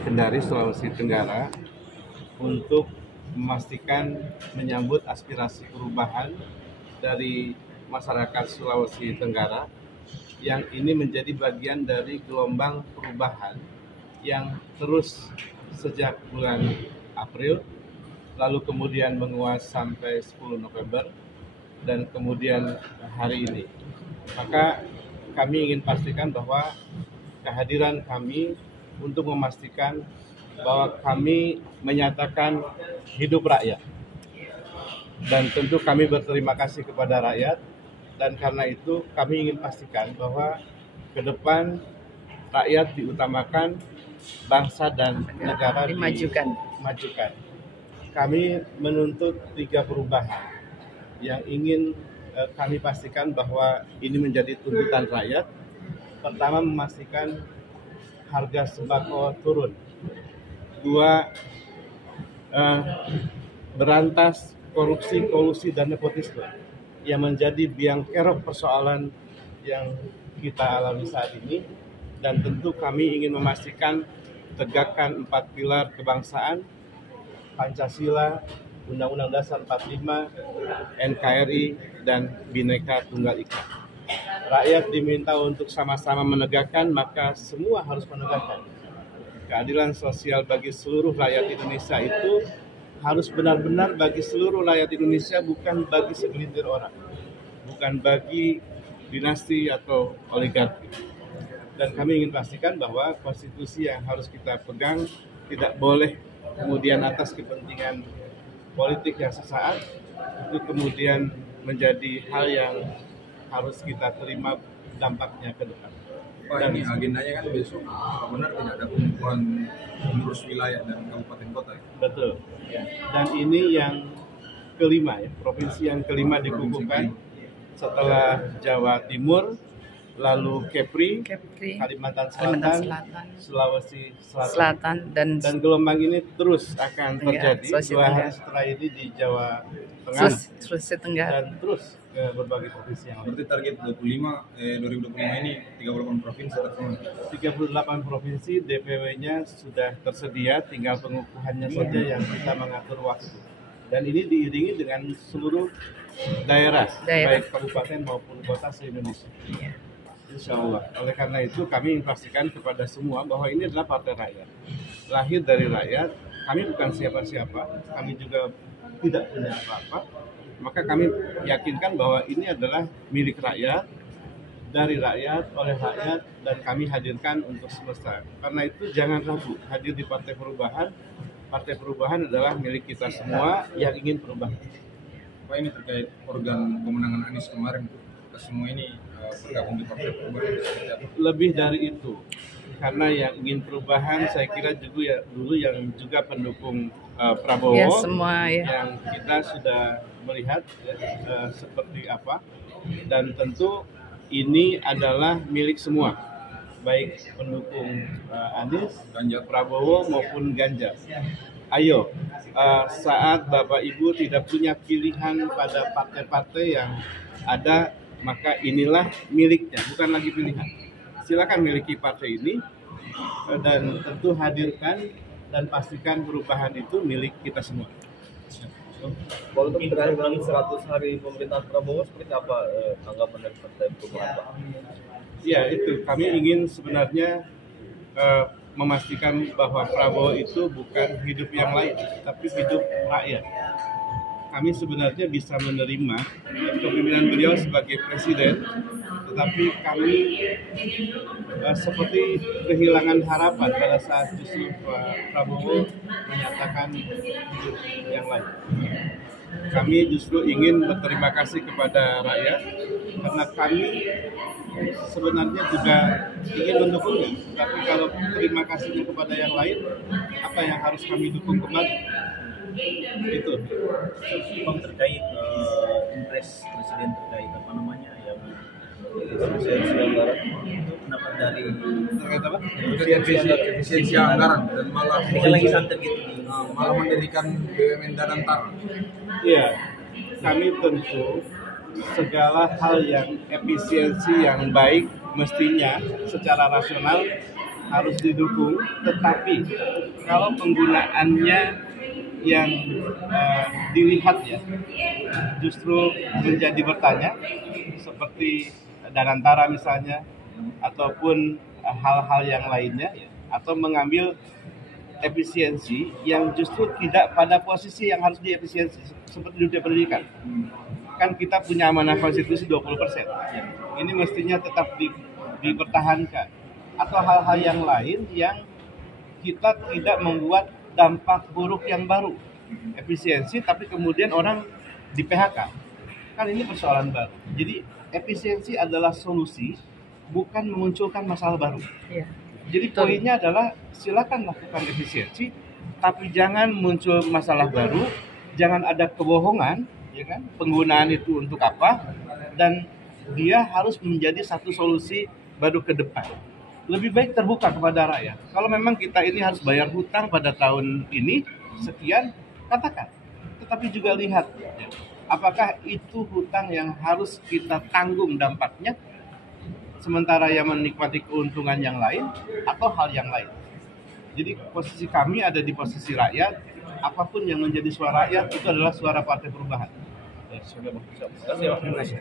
Kendari, Sulawesi Tenggara untuk memastikan menyambut aspirasi perubahan dari masyarakat Sulawesi Tenggara yang ini menjadi bagian dari gelombang perubahan yang terus sejak bulan April, lalu kemudian menguas sampai 10 November, dan kemudian hari ini. Maka kami ingin pastikan bahwa kehadiran kami untuk memastikan bahwa kami menyatakan hidup rakyat. Dan tentu kami berterima kasih kepada rakyat, dan karena itu kami ingin pastikan bahwa ke depan rakyat diutamakan, bangsa dan negara dimajukan. Kami menuntut 3 perubahan yang ingin kami pastikan bahwa ini menjadi tuntutan rakyat. Pertama, memastikan harga sembako turun. 2, berantas korupsi, kolusi, dan nepotisme yang menjadi biang kerok persoalan yang kita alami saat ini. Dan tentu kami ingin memastikan tegakkan 4 pilar kebangsaan, Pancasila, Undang-Undang Dasar 45, NKRI, dan Bhinneka Tunggal Ika. Rakyat diminta untuk sama-sama menegakkan, maka semua harus menegakkan. Keadilan sosial bagi seluruh rakyat Indonesia itu harus benar-benar bagi seluruh rakyat Indonesia, bukan bagi segelintir orang, bukan bagi dinasti atau oligarki. Dan kami ingin pastikan bahwa konstitusi yang harus kita pegang tidak boleh kemudian atas kepentingan politik yang sesaat itu kemudian menjadi hal yang harus kita terima dampaknya ke depan. Pak, ini agendanya kan besok benar tidak ada pengukuran pengurus wilayah dan kabupaten kota. Betul. Dan ini yang kelima, ya, provinsi yang kelima dikukuhkan setelah Jawa Timur, lalu Kepri, Kalimantan Selatan, Sulawesi Selatan, dan gelombang ini terus akan terjadi 2 hari setelah ini di Jawa Tengah, Sulawesi Tenggara, dan terus ke berbagai provinsi yang lain. Berarti target 2025 ini 38 provinsi terpenuhi. 38 provinsi DPW-nya sudah tersedia, tinggal pengukuhannya saja yang kita mengatur waktu. Dan ini diiringi dengan seluruh daerah. Baik kabupaten maupun kota se-Indonesia. Insya Allah. Oleh karena itu kami ingin pastikan kepada semua bahwa ini adalah partai rakyat, lahir dari rakyat. Kami bukan siapa-siapa, kami juga tidak punya apa-apa. Maka kami yakinkan bahwa ini adalah milik rakyat, dari rakyat, oleh rakyat, dan kami hadirkan untuk semesta. Karena itu jangan ragu hadir di Partai Perubahan. Partai Perubahan adalah milik kita semua yang ingin perubahan. Pak, ini terkait organ pemenangan Anies kemarin, semua ini bergabung di Partai Perubahan. Lebih dari itu, karena yang ingin perubahan saya kira juga dulu yang juga pendukung Prabowo, ya, semua, ya. Yang kita sudah melihat seperti apa, dan tentu ini adalah milik semua, baik pendukung Anies, Prabowo maupun Ganjar. Ayo, saat Bapak Ibu tidak punya pilihan pada partai-partai yang ada, maka inilah miliknya, bukan lagi pilihan. Silakan miliki partai ini, dan tentu hadirkan dan pastikan perubahan itu milik kita semua. Kalau untuk terakhir lagi 100 hari pemerintahan Prabowo, seperti apa tanggapan dari Partai Perubahan, Pak? Ya, itu kami ingin sebenarnya memastikan bahwa Prabowo itu bukan hidup yang lain, tapi hidup rakyat. Kami sebenarnya bisa menerima kepemimpinan beliau sebagai presiden, tetapi kami seperti kehilangan harapan pada saat justru Pak Prabowo menyatakan hidup yang lain. Kami justru ingin berterima kasih kepada rakyat, karena kami sebenarnya juga ingin mendukungnya. Tapi kalau terima kasihnya kepada yang lain, apa yang harus kami dukung kembali? Itu Bang, terkait impres presiden terkait apa namanya yang Sulawesi Tenggara, itu pendapat dari terkait apa? Efisiensi anggaran dan malah lagi santer gitu, malah mendirikan BUMN Danantara. Iya, kami tentu segala hal yang efisiensi yang baik mestinya secara rasional harus didukung, tetapi kalau penggunaannya yang dilihat ya justru menjadi bertanya, seperti Danantara misalnya, ataupun hal-hal yang lainnya, atau mengambil efisiensi yang justru tidak pada posisi yang harus diefisiensi, seperti dunia pendidikan. Kan kita punya amanah konstitusi 20%. Ini mestinya tetap dipertahankan. Atau hal-hal yang lain yang kita tidak membuat dampak buruk yang baru. Efisiensi tapi kemudian orang di PHK. Kan ini persoalan baru. Jadi efisiensi adalah solusi, bukan memunculkan masalah baru. Iya. Jadi poinnya adalah silakan lakukan efisiensi, tapi jangan muncul masalah baru, jangan ada kebohongan, ya kan? Penggunaan itu untuk apa? Dan dia harus menjadi satu solusi baru ke depan. Lebih baik terbuka kepada rakyat. Kalau memang kita ini harus bayar hutang pada tahun ini sekian, katakan. Tetapi juga lihat, ya, apakah itu hutang yang harus kita tanggung dampaknya, sementara yang menikmati keuntungan yang lain atau hal yang lain. Jadi posisi kami ada di posisi rakyat, apapun yang menjadi suara rakyat itu adalah suara Partai Perubahan. Sudah, terima kasih.